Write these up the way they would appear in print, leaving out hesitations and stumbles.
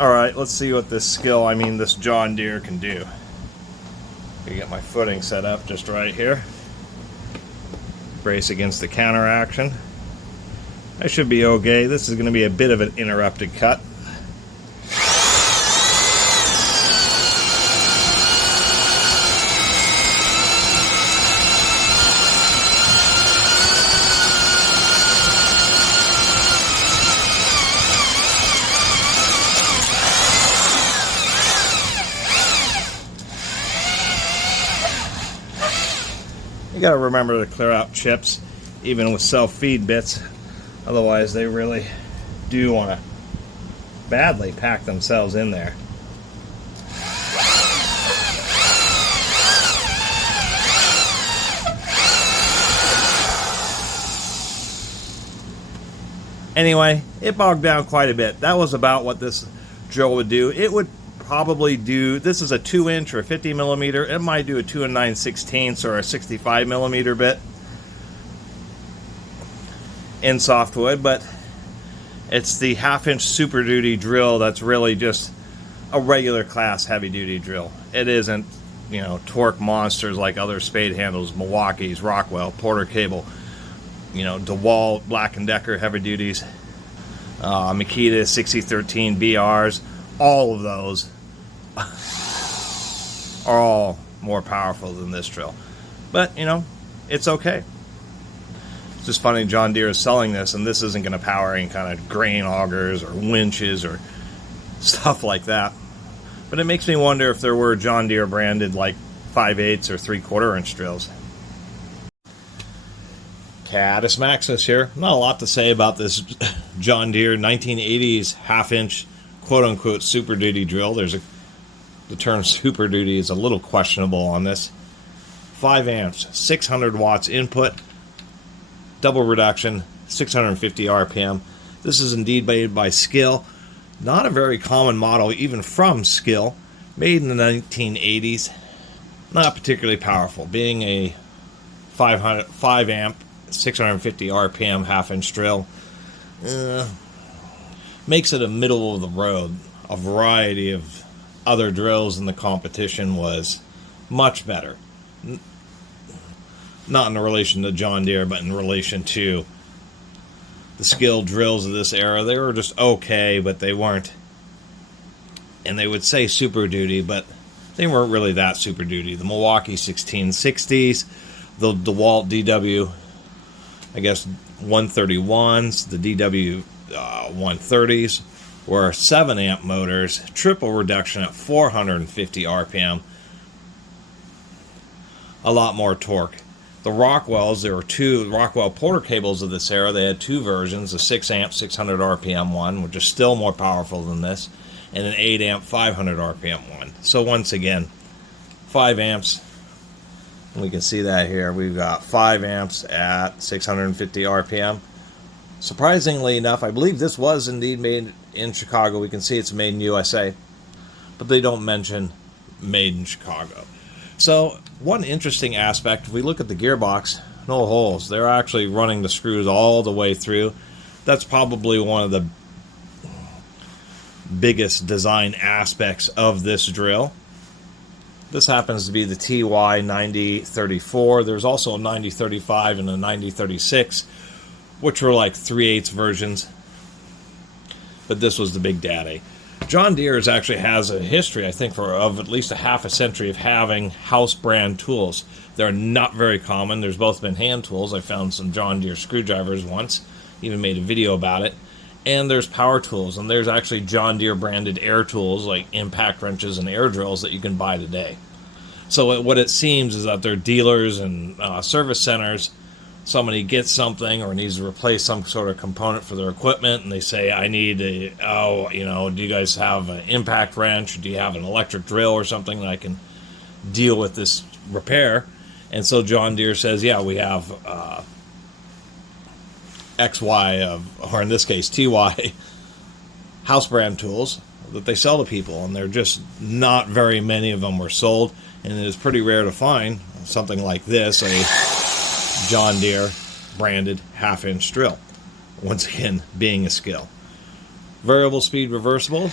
Alright, let's see what this this John Deere can do. I get my footing set up just right here. Brace against the counter action. I should be okay. This is going to be a bit of an interrupted cut. You got to remember to clear out chips, even with self-feed bits. Otherwise, they really do want to badly pack themselves in there. Anyway, it bogged down quite a bit. That was about what this drill would do. It would probably do, this is a 2-inch or a 50 millimeter. It might do a 2 9/16 or a 65 millimeter bit in softwood, but it's the 1/2-inch Super Duty drill that's really just a regular class heavy duty drill. It isn't, you know, torque monsters like other spade handles, Milwaukee's, Rockwell, Porter Cable, you know, DeWalt, Black & Decker heavy duties, Makita 6013 BRs. All of those are all more powerful than this drill. But, you know, it's okay. It's just funny John Deere is selling this, and this isn't going to power any kind of grain augers or winches or stuff like that. But it makes me wonder if there were John Deere branded like 5/8 or 3/4 inch drills. Catus Maximus here. Not a lot to say about this John Deere 1980s 1/2-inch quote-unquote Super Duty drill. The term Super Duty is a little questionable on this. 5 amps, 600 watts input, double reduction, 650 RPM. This is indeed made by Skil. Not a very common model, even from Skil. Made in the 1980s. Not particularly powerful, being a 5 amp, 650 RPM 1/2-inch drill. Makes it a middle of the road. A variety of other drills in the competition was much better. Not in relation to John Deere, but in relation to the Skil drills of this era. They were just okay, but they weren't, and they would say Super Duty, but they weren't really that Super Duty. The Milwaukee 1660s, the DeWalt DW, I guess 131s, the DW 130s were 7 amp motors, triple reduction at 450 RPM, a lot more torque. The Rockwells, there were two Rockwell Porter cables of this era. They had two versions, a 6 amp 600 RPM one, which is still more powerful than this, and an 8 amp 500 RPM one. So once again, 5 amps. We can see that here. We've got 5 amps at 650 RPM. Surprisingly enough, I believe this was indeed made in Chicago. We can see it's made in USA, but they don't mention made in Chicago. So one interesting aspect, if we look at the gearbox, no holes. They're actually running the screws all the way through. That's probably one of the biggest design aspects of this drill. This happens to be the TY 9034. There's also a 9035 and a 9036, which were like 3/8 versions. But this was the big daddy. John Deere actually has a history, I think, of at least a half a century of having house brand tools. They're not very common. There's both been hand tools. I found some John Deere screwdrivers once, even made a video about it. And there's power tools, and there's actually John Deere branded air tools like impact wrenches and air drills that you can buy today. So what it seems is that they're dealers and service centers. Somebody gets something or needs to replace some sort of component for their equipment, and they say, I need do you guys have an impact wrench? Or do you have an electric drill or something that I can deal with this repair? And so John Deere says, yeah, we have XY, or in this case TY, house brand tools that they sell to people, and they're just not very many of them were sold, and it is pretty rare to find something like this, a John Deere branded 1/2-inch drill. Once again, being a Skil. Variable speed reversible.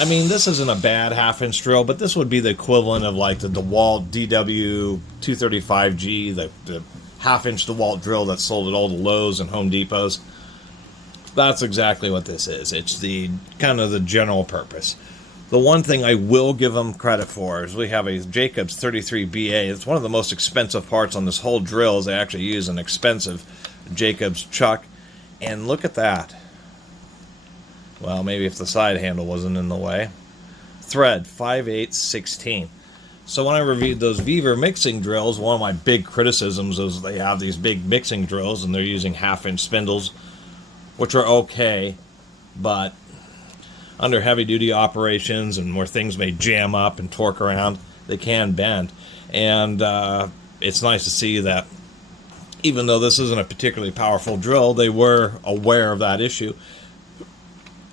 I mean, this isn't a bad half-inch drill, but this would be the equivalent of like the DeWalt DW235G, the half-inch DeWalt drill that's sold at all the Lowe's and Home Depots. That's exactly what this is. It's the kind of the general purpose. The one thing I will give them credit for is we have a Jacobs 33BA. It's one of the most expensive parts on this whole drill. Is they actually use an expensive Jacobs chuck. And look at that. Well, maybe if the side handle wasn't in the way. Thread, 5/8-16. So when I reviewed those Weaver mixing drills, one of my big criticisms is they have these big mixing drills and they're using half-inch spindles, which are okay, but under heavy-duty operations and where things may jam up and torque around, they can bend. And it's nice to see that even though this isn't a particularly powerful drill, they were aware of that issue.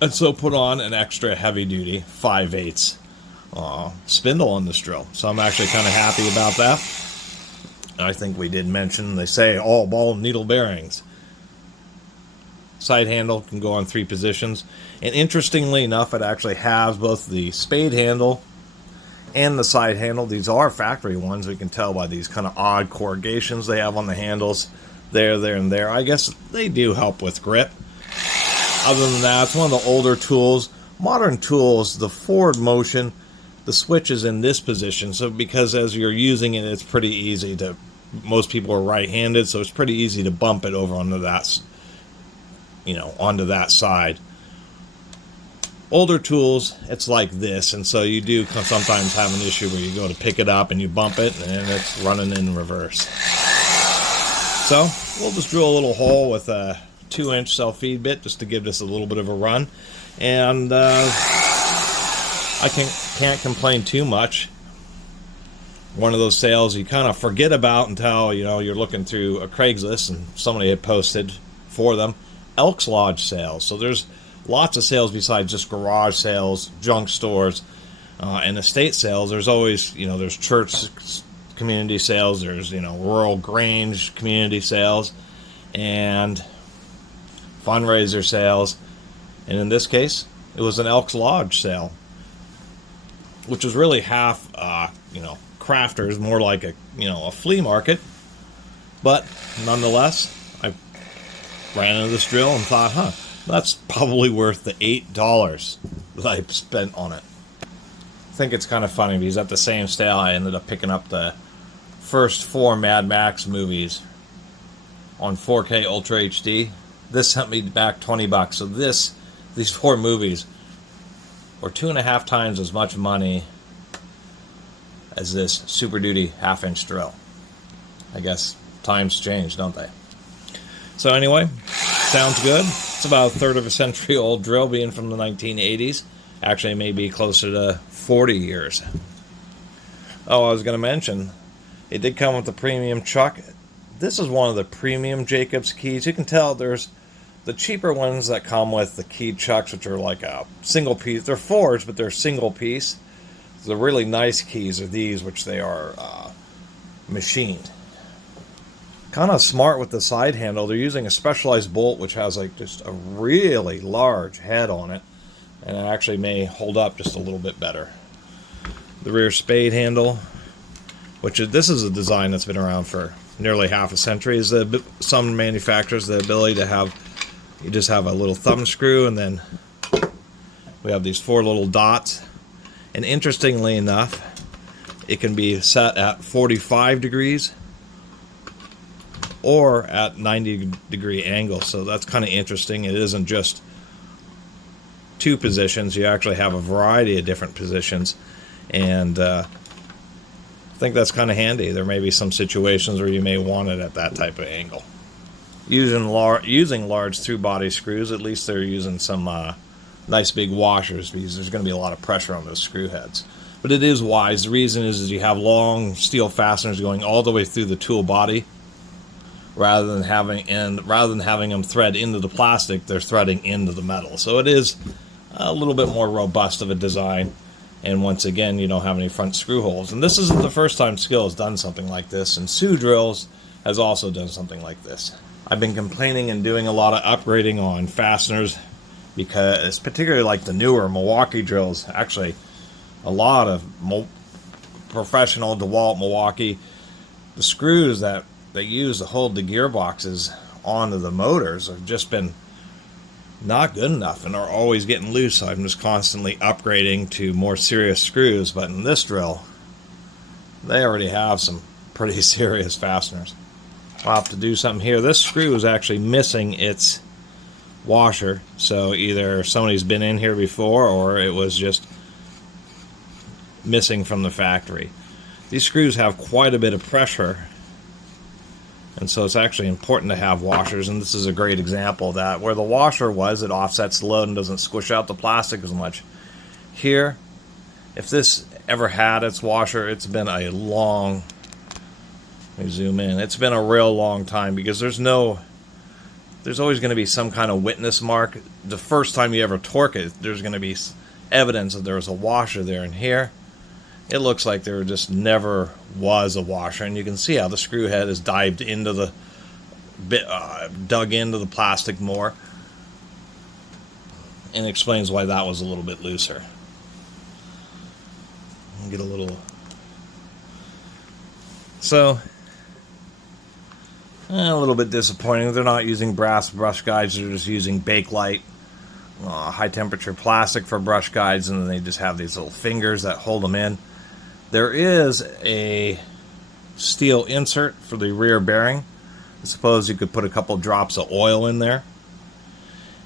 And so put on an extra heavy-duty 5/8 spindle on this drill. So I'm actually kind of happy about that. I think we did mention, they say all ball needle bearings. Side handle can go on 3 positions. And interestingly enough, it actually has both the spade handle and the side handle. These are factory ones. We can tell by these kind of odd corrugations they have on the handles. There, and there. I guess they do help with grip. Other than that, it's one of the older tools. Modern tools, the forward motion, the switch is in this position. So because as you're using it, it's pretty easy to, most people are right-handed, so it's pretty easy to bump it over onto that, onto that side. Older tools, it's like this, and so you do sometimes have an issue where you go to pick it up and you bump it, and it's running in reverse. So we'll just drill a little hole with a 2-inch self-feed bit just to give this a little bit of a run, and I can't complain too much. One of those sales you kind of forget about until you're looking through a Craigslist and somebody had posted for them. Elks Lodge sales. So there's lots of sales besides just garage sales, junk stores, and estate sales. There's always there's church community sales. There's rural grange community sales, and fundraiser sales, and in this case it was an Elks Lodge sale, which was really half crafters, more like a flea market, but nonetheless I ran into this drill and thought, that's probably worth the $8 that I spent on it. I think it's kind of funny because at the same sale I ended up picking up the first 4 Mad Max movies on 4K Ultra HD. This sent me back $20. So these 4 movies were 2.5 times as much money as this Super Duty half-inch drill. I guess times change, don't they? So anyway, sounds good. It's about a third of a century old drill, being from the 1980s. Actually, maybe closer to 40 years. Oh, I was going to mention, it did come with the premium chuck. This is one of the premium Jacobs keys. You can tell there's the cheaper ones that come with the key chucks, which are like a single piece. They're forged, but they're single piece. The really nice keys are these, which they are machined. Kind of smart with the side handle. They're using a specialized bolt, which has like just a really large head on it, and it actually may hold up just a little bit better. The rear spade handle, this is a design that's been around for nearly half a century. Is some manufacturers the ability to have, you just have a little thumb screw, and then we have these 4 little dots. And interestingly enough, it can be set at 45 degrees or at 90-degree angle. So that's kind of interesting. It isn't just 2 positions. You actually have a variety of different positions. And I think that's kind of handy. There may be some situations where you may want it at that type of angle. Using large through-body screws, at least they're using some nice big washers, because there's going to be a lot of pressure on those screw heads. But it is wise. The reason is you have long steel fasteners going all the way through the tool body, rather than having them thread into the plastic, they're threading into the metal. So it is a little bit more robust of a design. And once again, you don't have any front screw holes. And this isn't the first time Skil has done something like this. And Sioux Drills has also done something like this. I've been complaining and doing a lot of upgrading on fasteners because particularly like the newer Milwaukee drills, actually a lot of professional DeWalt Milwaukee, the screws that they use to hold the gearboxes onto the motors have just been not good enough and are always getting loose. So I'm just constantly upgrading to more serious screws. But in this drill, they already have some pretty serious fasteners. I'll have to do something here. This screw is actually missing its washer, so either somebody's been in here before or it was just missing from the factory. These screws have quite a bit of pressure, and so it's actually important to have washers, and this is a great example of that. Where the washer was, it offsets the load and doesn't squish out the plastic as much. Here, if this ever had its washer, it's been a long, let me zoom in, it's been a real long time, because there's always going to be some kind of witness mark. The first time you ever torque it, there's going to be evidence that there was a washer there, and here it looks like there just never was a washer, and you can see how the screw head is dived into the dug into the plastic more, and it explains why that was a little bit looser. I'll get a little, so a little bit disappointing. They're not using brass brush guides, they're just using Bakelite high temperature plastic for brush guides, and then they just have these little fingers that hold them in. There is a steel insert for the rear bearing. I suppose you could put a couple drops of oil in there.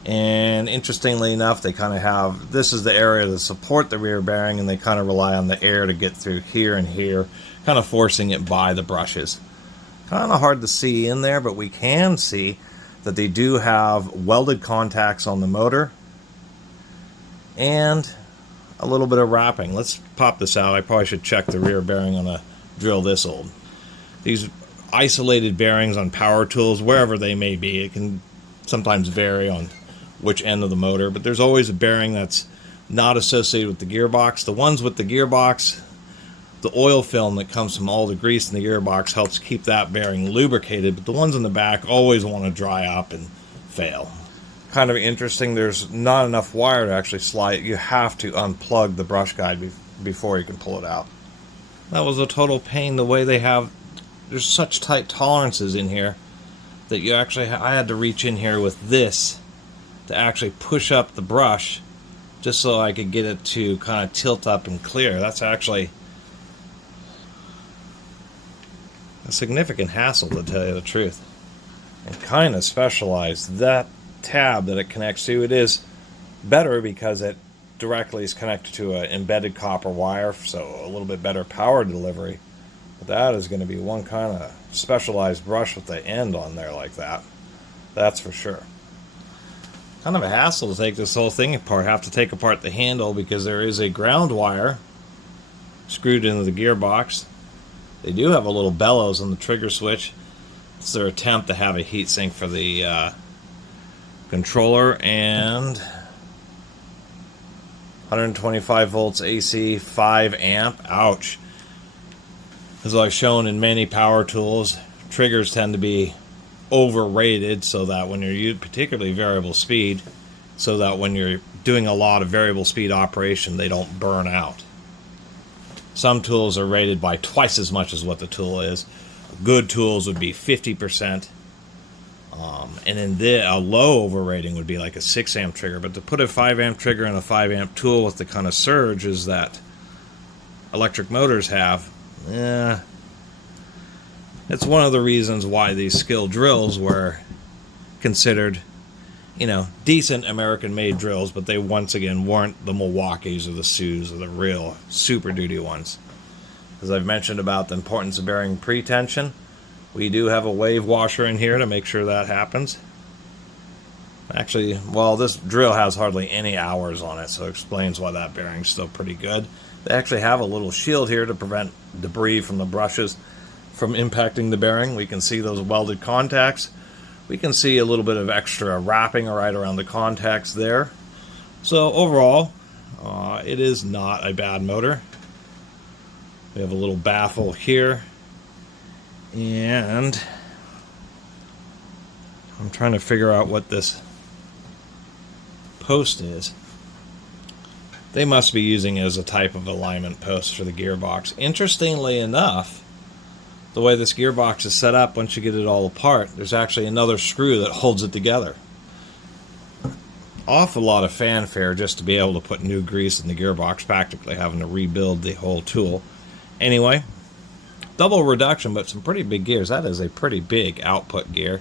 And interestingly enough, they kind of have, this is the area to support the rear bearing, and they kind of rely on the air to get through here and here, kind of forcing it by the brushes. Kind of hard to see in there, but we can see that they do have welded contacts on the motor and a little bit of wrapping. Let's pop this out. I probably should check the rear bearing on a drill this old. These isolated bearings on power tools, wherever they may be, it can sometimes vary on which end of the motor, but there's always a bearing that's not associated with the gearbox. The ones with the gearbox, the oil film that comes from all the grease in the gearbox helps keep that bearing lubricated, but the ones in the back always want to dry up and fail. Kind of interesting, there's not enough wire to actually slide. You have to unplug the brush guide before you can pull it out. That was a total pain, the way they have, there's such tight tolerances in here that you actually, I had to reach in here with this to actually push up the brush just so I could get it to kind of tilt up and clear. That's actually a significant hassle, to tell you the truth. And kind of specialized. That tab that it connects to, it is better because it directly is connected to an embedded copper wire, so a little bit better power delivery. But that is going to be one kind of specialized brush with the end on there like that. That's for sure. Kind of a hassle to take this whole thing apart. Have to take apart the handle because there is a ground wire screwed into the gearbox. They do have a little bellows on the trigger switch. It's their attempt to have a heatsink for the controller, and 125 volts AC, 5 amp. Ouch. As I've shown in many power tools, triggers tend to be overrated, so that when you're using particularly variable speed, so that when you're doing a lot of variable speed operation, they don't burn out. Some tools are rated by twice as much as what the tool is. Good tools would be 50%. And then a low overrating would be like a 6 amp trigger. But to put a 5 amp trigger in a 5 amp tool with the kind of surges that electric motors have, it's one of the reasons why these Skil drills were considered, decent American-made drills, but they once again weren't the Milwaukees or the Sioux or the real Super Duty ones. As I've mentioned about the importance of bearing pre-tension, we do have a wave washer in here to make sure that happens. Actually, well, this drill has hardly any hours on it, so it explains why that bearing's still pretty good. They actually have a little shield here to prevent debris from the brushes from impacting the bearing. We can see those welded contacts. We can see a little bit of extra wrapping right around the contacts there. So overall, it is not a bad motor. We have a little baffle here, and I'm trying to figure out what this post is. They must be using it as a type of alignment post for the gearbox. Interestingly enough, the way this gearbox is set up, once you get it all apart, there's actually another screw that holds it together. Awful lot of fanfare just to be able to put new grease in the gearbox, practically having to rebuild the whole tool. Anyway, double reduction, but some pretty big gears. That is a pretty big output gear.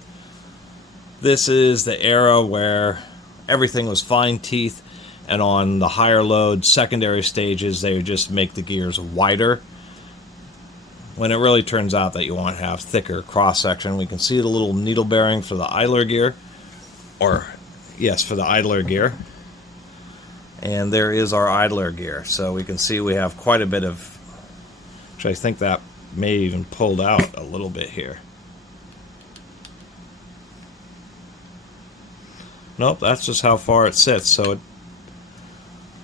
This is the era where everything was fine teeth, and on the higher load secondary stages, they would just make the gears wider, when it really turns out that you want to have thicker cross section. We can see the little needle bearing for the idler gear, or yes, for the idler gear. And there is our idler gear. So we can see we have quite a bit of, actually I think that may even pulled out a little bit here. Nope, that's just how far it sits. So it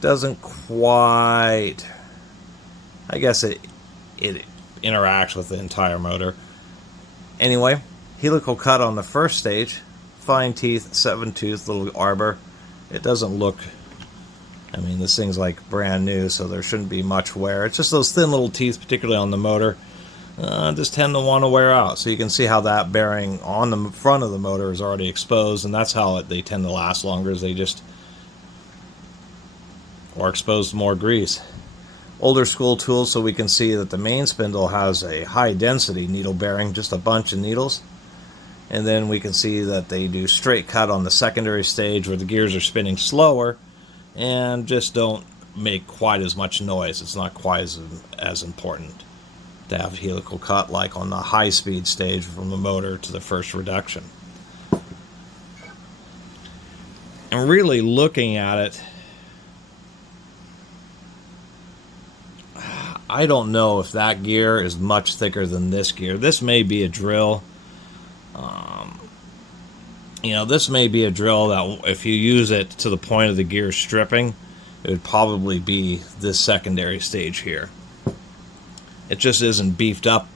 doesn't quite, I guess it interacts with the entire motor. Anyway, helical cut on the first stage. Fine teeth, 7-tooth, little arbor. It doesn't look, I mean, this thing's like brand new, so there shouldn't be much wear. It's just those thin little teeth, particularly on the motor, just tend to want to wear out. So you can see how that bearing on the front of the motor is already exposed, and that's how they tend to last longer, as they just are exposed to more grease. Older school tools, so we can see that the main spindle has a high density needle bearing, just a bunch of needles. And then we can see that they do straight cut on the secondary stage, where the gears are spinning slower and just don't make quite as much noise. It's not quite as important to have helical cut like on the high speed stage from the motor to the first reduction. And really looking at it, I don't know if that gear is much thicker than this gear. This may be a drill. This may be a drill that if you use it to the point of the gear stripping, it would probably be this secondary stage here. It just isn't beefed up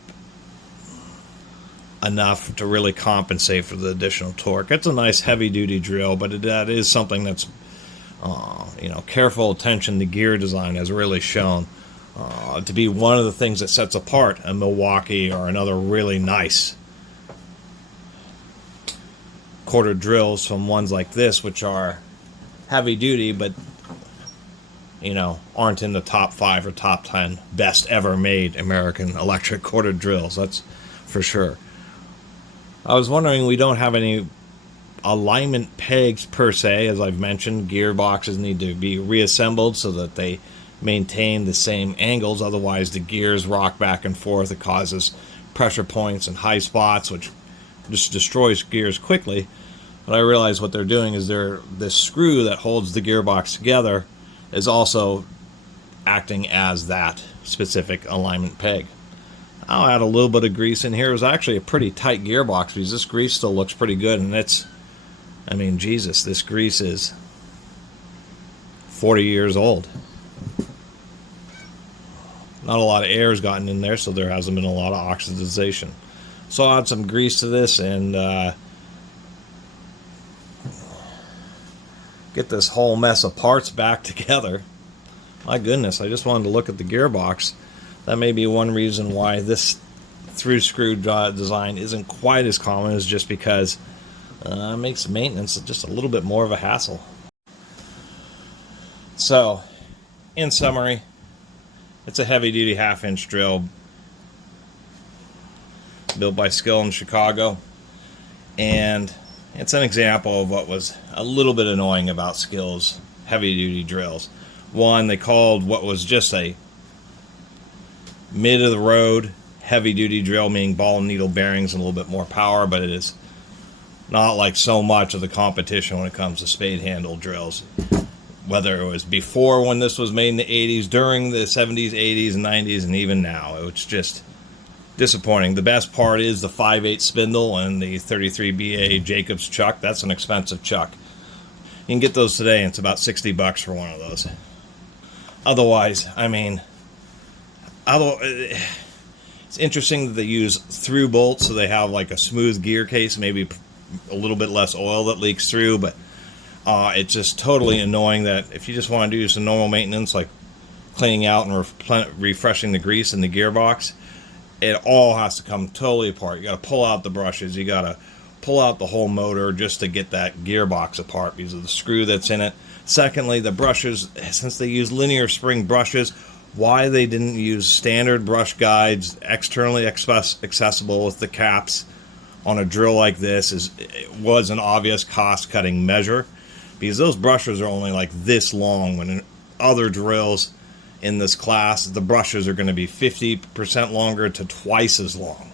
enough to really compensate for the additional torque. It's a nice heavy-duty drill, but that is something that's, careful attention to gear design has really shown to be one of the things that sets apart a Milwaukee or another really nice quarter drills from ones like this, which are heavy duty, but aren't in the top 5 or top 10 best ever made American electric quarter drills. That's for sure. I was wondering, we don't have any alignment pegs per se. As I've mentioned, gearboxes need to be reassembled so that they maintain the same angles, otherwise the gears rock back and forth. It causes pressure points and high spots, which just destroys gears quickly. But I realize what they're doing is this screw that holds the gearbox together is also acting as that specific alignment peg. I'll add a little bit of grease in here. It was actually a pretty tight gearbox because this grease still looks pretty good, and Jesus, this grease is 40 years old. Not a lot of air has gotten in there, so there hasn't been a lot of oxidization. So I'll add some grease to this and get this whole mess of parts back together. My goodness, I just wanted to look at the gearbox. That may be one reason why this through screw design isn't quite as common, is just because it makes maintenance just a little bit more of a hassle. So, in summary, it's a heavy-duty half-inch drill built by Skil in Chicago, and it's an example of what was a little bit annoying about Skil's heavy-duty drills. One, they called what was just a mid-of-the-road heavy-duty drill, meaning ball and needle bearings and a little bit more power, but it is not like so much of the competition when it comes to spade handle drills. Whether it was before, when this was made in the 80s, during the 70s, 80s, and 90s, and even now, it's just disappointing. The best part is the 5/8 spindle and the 33BA Jacobs chuck. That's an expensive chuck. You can get those today, and it's about $60 for one of those. Otherwise, it's interesting that they use through bolts, so they have like a smooth gear case, maybe a little bit less oil that leaks through, but It's just totally annoying that if you just want to do some normal maintenance, like cleaning out and refreshing the grease in the gearbox, it all has to come totally apart. You got to pull out the brushes. You got to pull out the whole motor just to get that gearbox apart because of the screw that's in it. Secondly, the brushes, since they use linear spring brushes, why they didn't use standard brush guides externally accessible with the caps on a drill like this was an obvious cost-cutting measure, because those brushes are only like this long, when in other drills in this class the brushes are going to be 50% longer to twice as long.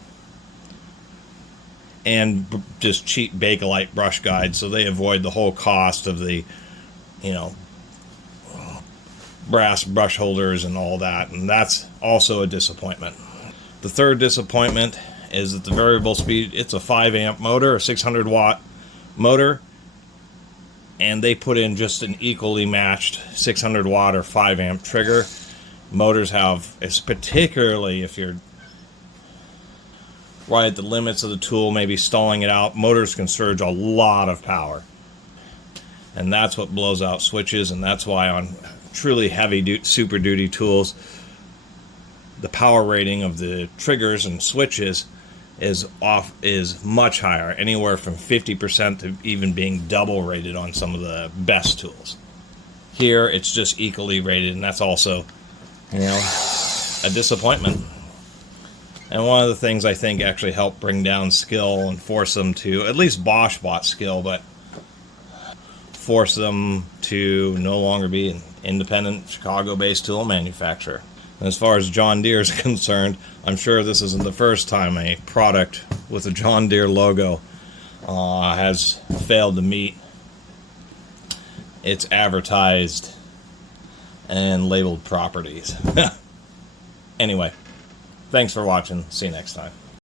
And just cheap Bakelite brush guides, so they avoid the whole cost of the, you know, brass brush holders and all that, and that's also a disappointment. The third disappointment is that the variable speed, it's a 5 amp motor, a 600 watt motor, and they put in just an equally matched 600 watt or 5 amp trigger. Motors have, it's particularly if you're right at the limits of the tool, maybe stalling it out, motors can surge a lot of power, and that's what blows out switches. And that's why on truly heavy super duty tools, the power rating of the triggers and switches is much higher, anywhere from 50% to even being double rated on some of the best tools. Here it's just equally rated, and that's also, you know, a disappointment. And one of the things I think actually helped bring down Skil and force them to, at least Bosch bought Skil, but force them to no longer be an independent Chicago-based tool manufacturer. And as far as John Deere is concerned, I'm sure this isn't the first time a product with a John Deere logo has failed to meet its advertised and labeled properties. Anyway, thanks for watching. See you next time.